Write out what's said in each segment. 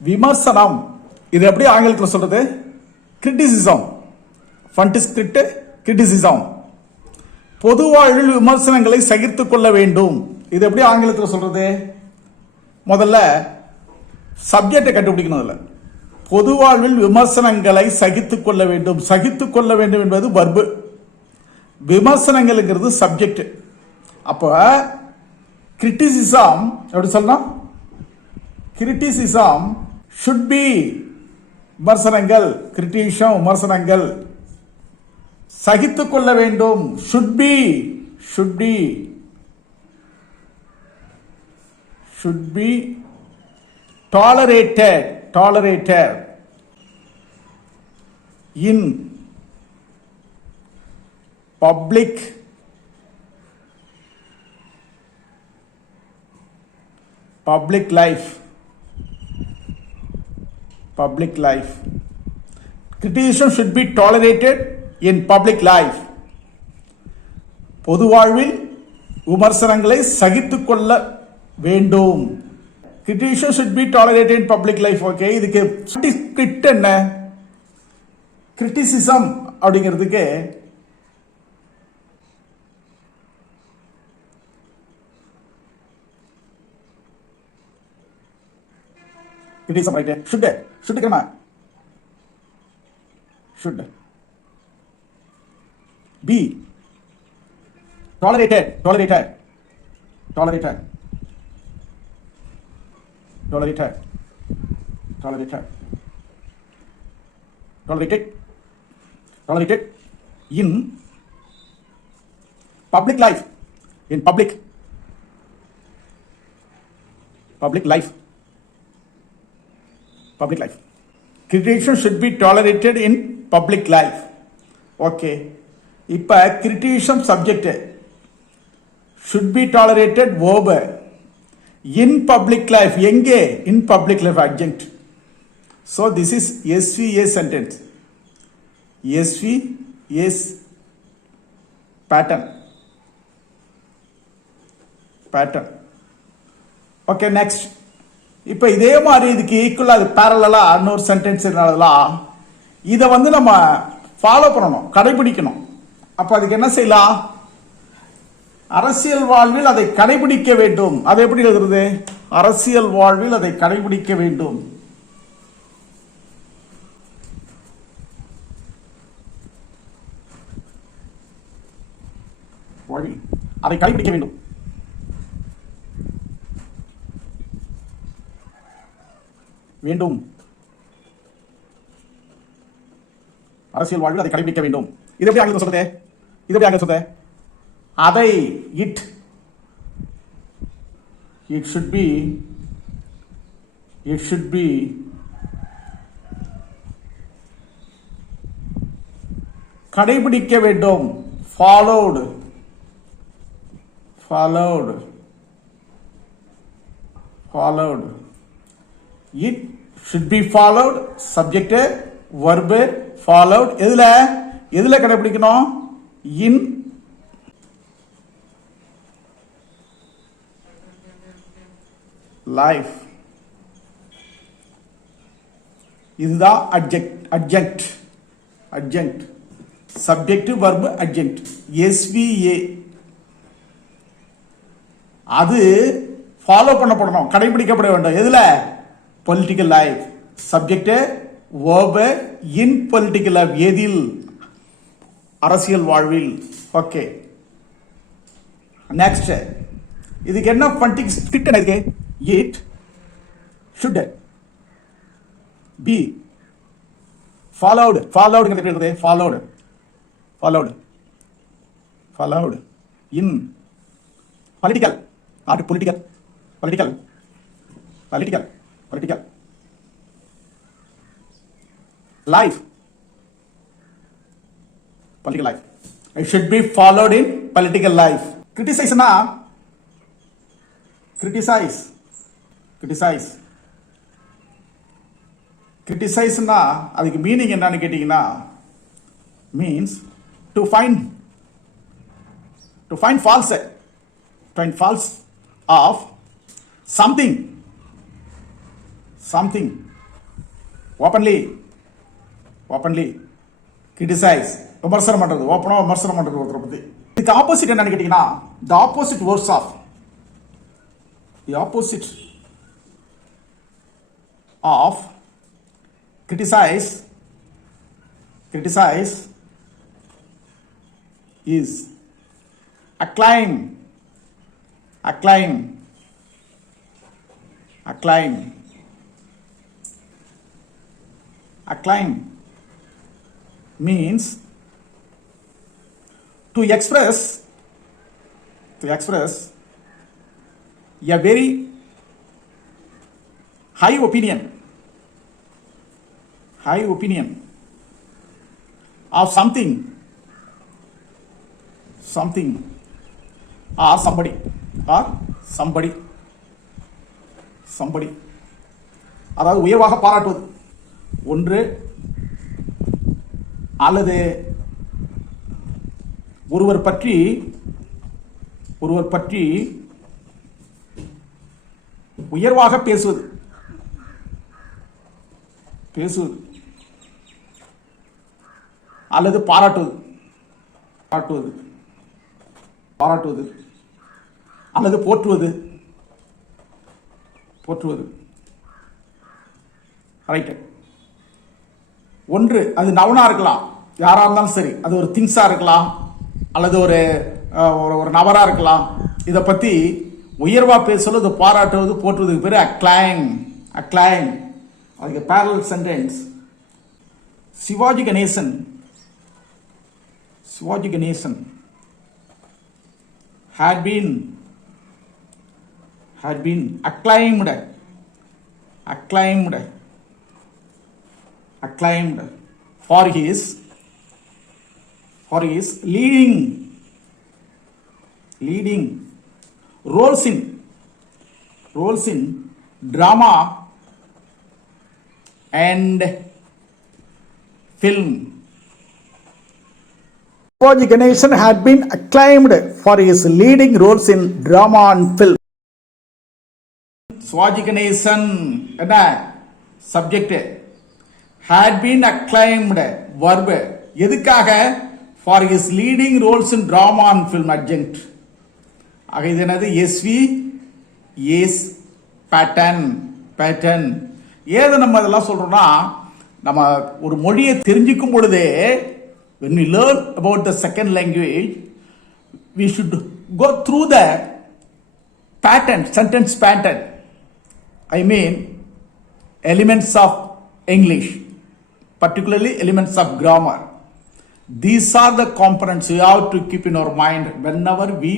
விமர்சனம். இது எப்படி ஆங்கிலத்தில் சொல்றது? கிரிட்டிசிசம். ஃபன்டிஸ் கிரிட்டிசிசம். பொது வாழ்வில் விமர்சனங்களை சகித்துக் கொள்ள வேண்டும். இது எப்படி ஆங்கிலத்தில் சொல்றது? முதல்ல சப்ஜெக்டை கண்டுபிடிக்கணும். அதில் பொது வாழ்வில் விமர்சனங்களை சகித்துக் கொள்ள வேண்டும். சகித்துக் கொள்ள வேண்டும் என்பது வர்பு, விமர்சனங்கள்ங்கிறது சப்ஜெக்ட். அப்போ கிரிட்டிசிசம் எப்படி சொல்லணும்? கிரிட்டிசிசம் should be விமர்சனங்கள், கிரிட்டிஷம் விமர்சனங்கள். சகித்துக் கொள்ள வேண்டும் should be tolerated in public life. Criticism should be tolerated in public life. பொது வாழ்வில் விமர்சனங்களை சகித்துக் கொள்ள வேண்டும். Criticism should be tolerated in public life. Okay, இதுக்கு என்ன? கிரிட்டிசிசம் அப்படிங்கிறதுக்கு criticism right? should come should be tolerated in public life. Criticism should be tolerated in public life. Okay, இப்ப criticism subject, should be tolerated verb, in public life எங்கே? in public life adjunct. So this is SVA sentence. SVA's pattern. Okay, next. இப்போ இதே மாதிரி இதுக்கு ஈக்குவலா அது பேரலா இன்னொரு சென்டென்ஸ் எழுதலாம். இதை நம்ம ஃபாலோ பண்ணணும், கடைபிடிக்கணும். அப்ப அதுக்கு என்ன செய்யலாம்? அரசியல் வாழ்வில் அதை கடைபிடிக்க வேண்டும். அதை எப்படி எழுதுறது? அரசியல் வாழ்வில் அதை கடைபிடிக்க வேண்டும். அதை கடைபிடிக்க வேண்டும். அரசியல் வாழ்வில் அதை கடைபிடிக்க வேண்டும். இது எப்படி ஆங்கிலம் சொல்றது? அதை it should be கடைபிடிக்க வேண்டும். followed it should be followed. subject, verb, followed. எதுல கடைபிடிக்கணும்? in life. இதுதான் adjunct. subject, verb, adjunct. SVA. அது ஃபாலோ பண்ணப்படணும், கடைபிடிக்கப்பட வேண்டும். எதுல? Political life. Subject, verb, in political life. எதில்? அரசியல் வாழ்வில். Okay, next. இதுக்கு என்ன ஃபன்டிக் ஸ்கிரிப்ட் இருக்கு? it should be followed in political, not political life. It should be followed in political life. Criticize அதுக்கு மீனிங் என்னன்னு கேட்டீங்கன்னா, means to find faults of something something, openly criticize, விமர்சனம் பண்றது, ஓப்பனா விமர்சனம் பண்றது ஒருத்தரை பத்தி. இதுக்கு ஆப்போசிட் என்னன்னு கேட்டீங்கன்னா, the opposite words of criticize is acclaim. Acclaim means to express a very high opinion of something or somebody அதாவது உயர்வாக பாராட்டுவது ஒன்று அல்லது ஒருவர் பற்றி உயர்வாக பேசுவது அல்லது பாராட்டுவது அல்லது போற்றுவது ரைட். ஒன்று அது நவுனா இருக்கலாம், யாரா இருந்தாலும் சரி, அது ஒரு திங்ஸா இருக்கலாம் அல்லது ஒரு நபரா இருக்கலாம். இதை பத்தி உயர்வா பேசுவது, பாராட்டுவது, போற்றுவதுக்கு பேரு அக்ளைம். அதுக்கு parallel sentence. Sivaji Ganesan had been acclaimed for his leading roles in drama and film. Shivaji Ganesan had been acclaimed for his leading roles in drama and film. Shivaji Ganesan என்ன subject, had been acclaimed verb எதுக்காக, for his leading roles in drama and film adjunct. ஆக இது என்னது, is pattern. ஏது நம்ம இதெல்லாம் சொல்றோம்னா, நம்ம ஒரு மொழியை தெரிஞ்சுக்கும் பொழுதே, when we learn about the second language, we should go through the sentence pattern. I mean elements of English, particularly elements of grammar. These are the components you have to keep in our mind whenever we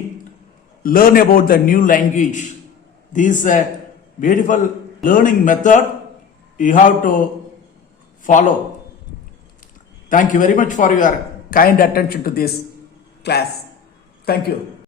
learn about the new language. This is a beautiful learning method you have to follow. Thank you very much for your kind attention to this class. Thank you.